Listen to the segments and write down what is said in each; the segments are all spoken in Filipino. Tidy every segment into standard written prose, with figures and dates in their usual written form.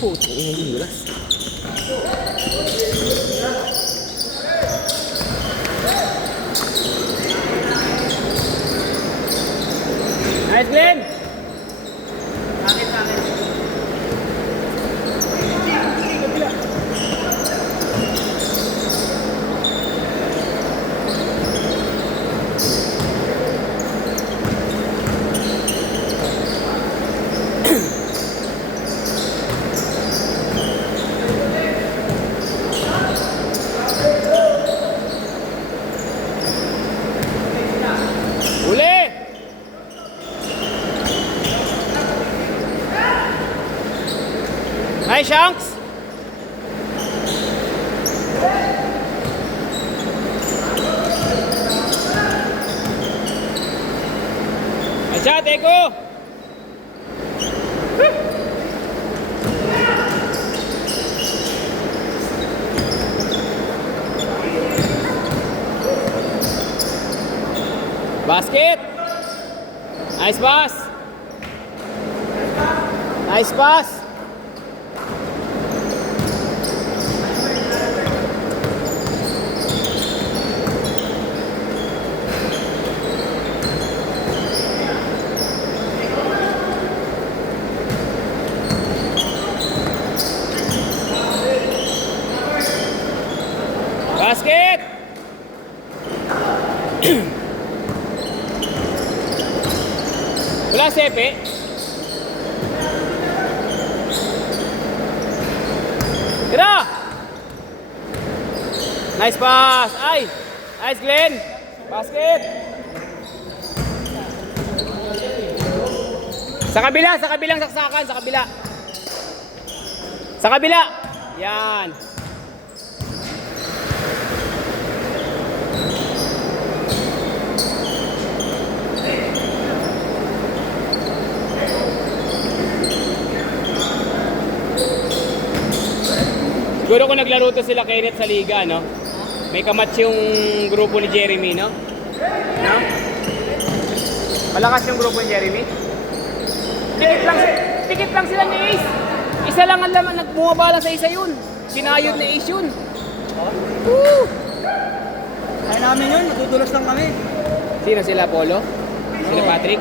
Puti, hindi dulas. Nice, Glenn! Hi, Shanks! Nice shot, Eko! Basket! Nice pass! Nice pass! Basket! Wala sepe. Tira! Nice pass! Ay! Nice, Glenn! Basket! Sa kabilang saksakan, sa kabila. Sa kabila! Yan! Siguro kung naglaro to sila Kenneth sa liga, no? May kamatch yung grupo ni Jeremy, no? No? Malakas yung grupo ni Jeremy. Tikit lang sila ni Ace. Isa lang ang laman, nagbumabala sa isa yun. Sinayod ni Ace yun. Woo! Kaya namin yun, natutulos lang kami. Sino sila, Polo? Sila Patrick?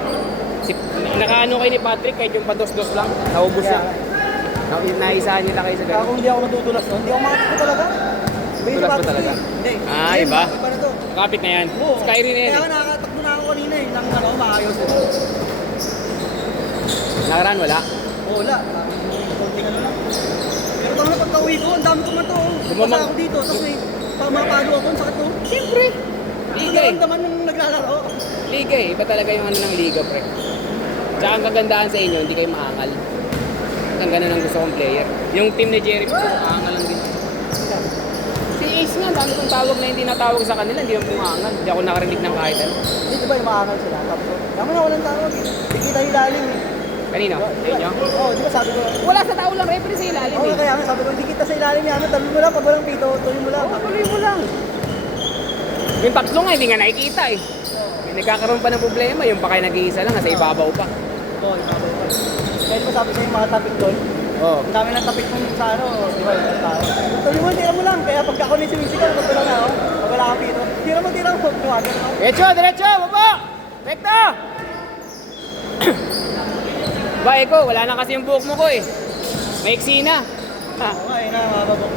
Nakaano kayo ni Patrick kahit yung pados-dos lang? Naubos siya. Naisahan nila kayo sa ganun. Kung hindi ako natutulas nun, hindi ako makakita talaga. Tulas ba talaga? Hindi. Ah, iba? Iba na to. Kapit na yan. Oo. Skyrim na yan Kaya eh. nakakatakbo na ako kanina eh, nang maayos. Nakaraan wala. Oo, wala. Konting ano lang. Pero tama na pagka-uwi ko, ang dami ko man to. Pasa ako dito, tapos may pamapalo ako, ang sakit ko. Siyempre. Liga eh. Ang naman nung naglalaro. Liga eh. Iba talaga yung ano ng liga, pre. Tsaka ang kagandahan sa inyo, hindi kayo maangal. Ang ganun ang gusto kong player. Yung team ni Jeremy, maangal lang din. Si Ace nga, dami kong tawag na hindi natawag sa kanila, hindi yung pumangal. Hindi ako nakarinig ng kahit ano. Hindi ba yung maangal sila? Tapos, tama na walang tawag eh. Hindi kita yung lalim eh. Kanino? Sa inyo? Oo, di ba sabi ko? Wala sa tao lang, referee sa ilalim Oo, eh. kaya nga sabi ko, hindi kita sa ilalim yan. Tabi mo lang, pag walang pito, tuloy mo lang. Tuloy mo lang. Yung tatlo nga, hindi nga nakikita eh. May nagkakaroon pa ng problema, yung pa kayo nag-iisa lang, nasa ibabaw pa. Oo, ibabaw pa. Kaya di ba sabi sa'yo yung mga tapik doon? Oo. Ang dami ng tapik mo sa ano, di ba, yung tao. Tuloy mo, tira mo lang. Kaya pagka ako ni sumisigaw, pag wala na ako, pag wala kang pito, tira mo, tumagal ako. Diretso, baba! Rekta! Ba, Eko, wala na kasi yung buhok mo ko eh. Maiksi na. Ha. Oo nga, yun na, mababok.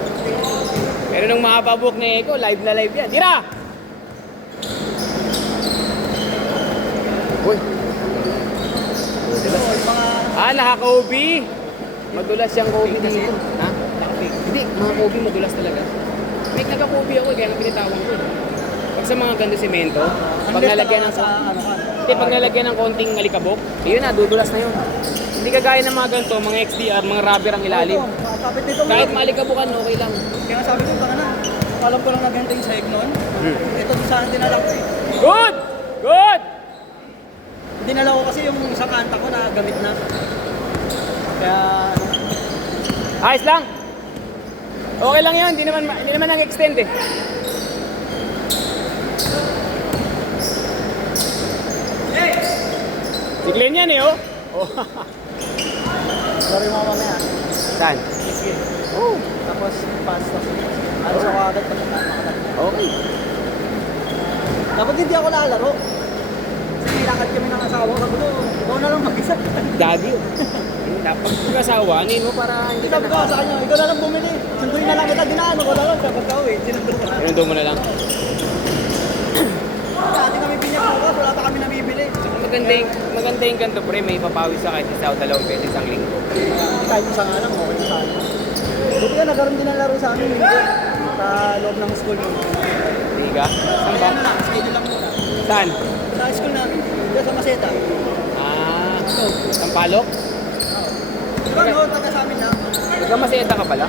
Pero nung mahaba buhok ni Eko, live na live yan. Tira! Uy. Yung mga... Naka-Kobe. Madulas yung Kobe dito. Ha? Hindi, mga Kobe madulas talaga. May naka-Kobe ako kaya nga pinitawag ko. Pag sa mga ganda semento, pag nalagyan ng pag nalagyan ng konting alikabok, yun na, dudulas na yun. Hindi kagaya ng mga ganito, mga XDR, mga rubber ang ilalim. Kapit dito mo. Kahit maalikabukan, okay lang. Kaya sabi ko, tanga na. Alam ko lang na ganito yung sahig nun. Ito saan dinala ko eh. Good! Good! Dinala ko kasi yung isang kanta ko na gamit na. Kaya ano. Ayos lang. Okay lang yun, hindi naman nang-extend eh. Si Glenn yan eh, oh. Oh. Sorry mo mamaya. Saan? Sige. Oh. Tapos, pasta. Ano sa kagat pag nakakalat. Okay. Dapat hindi ako lalaro. Kasi nilakad kami ng asawa ko. Sabi ko, ikaw na lang mag-isa. Daddy, oh. Dapat mag-asawa, anin mo para hindi ka Sabi ko sa kanya, ikaw na lang bumili. Sunduin na lang kita, dinaano ko na lang. Dapat ka uwi, sinundo ko na. Pinundo mo na lang. Dati kami binyag bukas, wala pa kami nabibili. Maganda yung ganito, pre. May papawis sa kahit isa o dalawang beses ang linggo. Kahit isa nga lang, okay na sa akin. Buti ka, nagkaroon din ng laro sa amin, hindi. Sa loob ng school mo. Liga? Saan ba? Kaya na lang, schedule lang muna. Saan? Sa school namin, dito sa Maseta. Ah, Sampalok? Diba no, taga sa amin na. Nagkamaseta ka pala?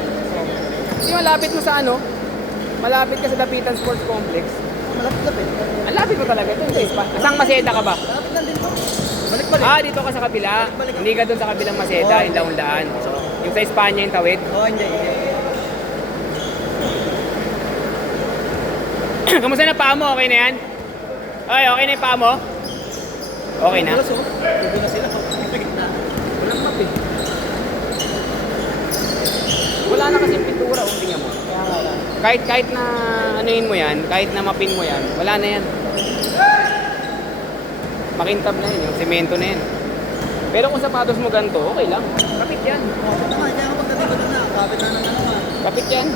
Hindi, malapit mo sa ano? Malapit ka sa Dapitan Sports Complex. Malapit-lapit. Ang lapit mo talaga. Ito, guys. Asang Maseta ka ba? Malapit lang din po. Balik-balik. Ah, dito ka sa kabila. Hindi ka dun sa kabilang Maseta, yung Laon-Laan. Yung sa Espanya, yung tawid. Oo, hindi. Kamusta na paa mo? Okay na yan? Ay, okay na yung paa mo? Okay na? Tulo na sila. Walang map eh. Wala na kasing pintura, tingnan mo. Kaya nga lang. Kahit na anuhin mo yan, kahit na mapin mo yan, wala na yan. Makintab na yan, yung semento na yan. Pero kung sapatos mo ganito, okay lang. Kapit yan. Kapit naman, hindi ako pagdating ko doon na. Kapit na ng ano. Kapit yan.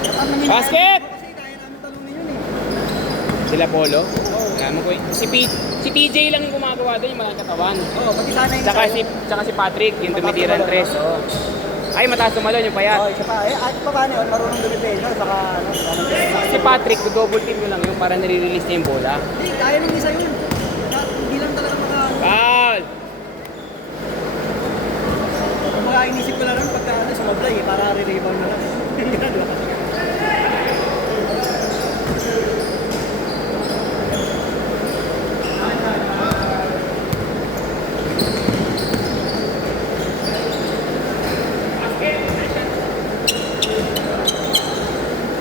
Kapag namin Basket! Kasi kaya namin talunin yun eh. Sila Polo. Alam mo ko, si TJ lang yung gumagawa doon, yung mga katawan. Oo, pati sana yung Tsaka si Patrick, yung tumitiran tres. Oh. Ay, mataas tumalon yung payat. Oo, isa pa. Eh, at pa paano yun? Marunong dumipin, no? Saka, ano, Si Patrick, double team mo lang yun para nare-release niya yung bola. Hindi, kaya nung isa yun. Hindi lang talaga Foul! mga inisip ko na lang pagka ano, sumablay eh, para re-rebound na lang. Ginagawa ko.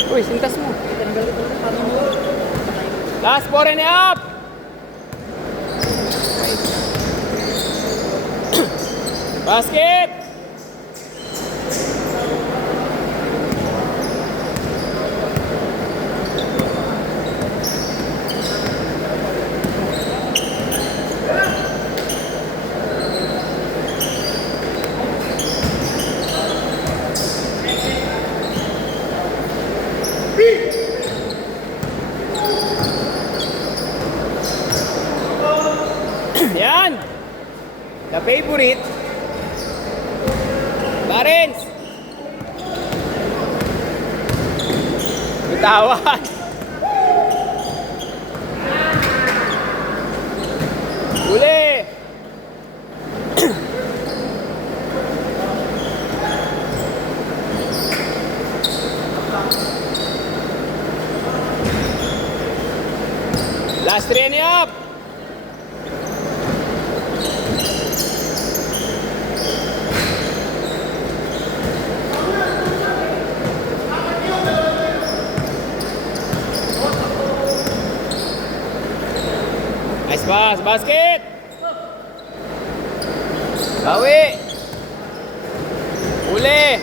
Uy, sintas mo. Tinanggal ko talaga, parang mo. Last 4 and a half! Basket! Yan! The favorite. Barents! Bitawan! Uli! Last 3 and a half! Nice pass, basket! Bawi! Uli!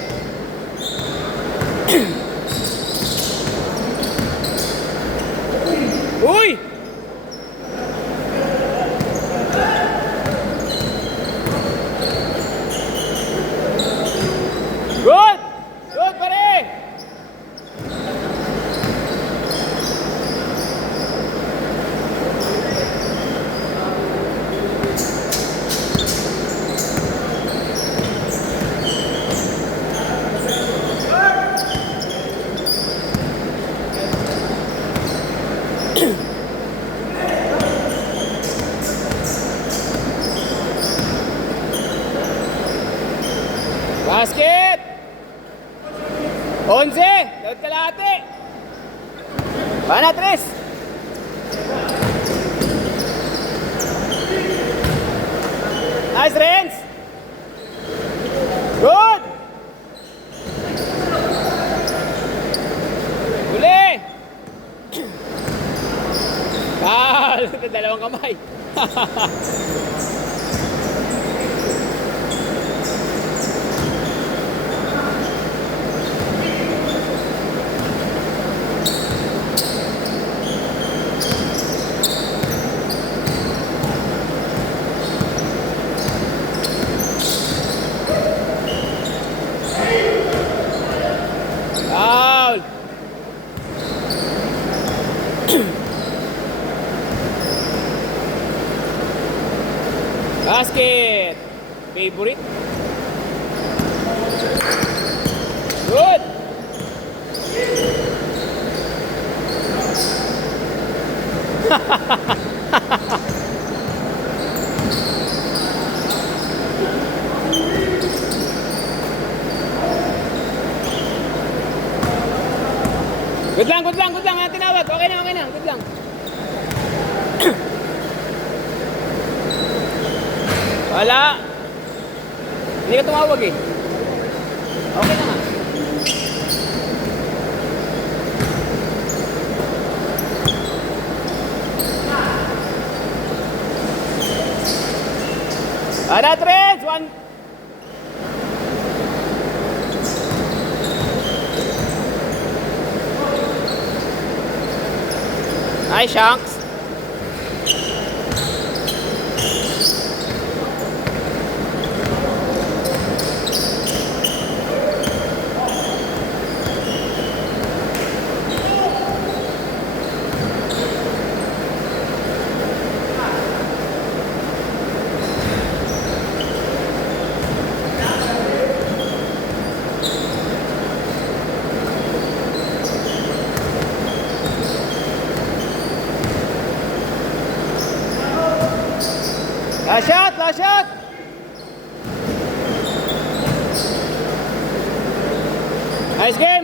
Uy! Good! Good, pare! Basket! 11! Dapat kalahati! Pana, 3! Nice, Renz! Good! Uli! Foul! Dalawang kamay. Foul! Basket! Favorite? Good! Good lang, good lang, good lang. Ang tinawag. Okay na, okay na. Good lang. Wala. Hindi ka tumawag eh. Okay na nga. Ada Trends! One. Hi, Shanks. Last shot! Last shot! Nice game!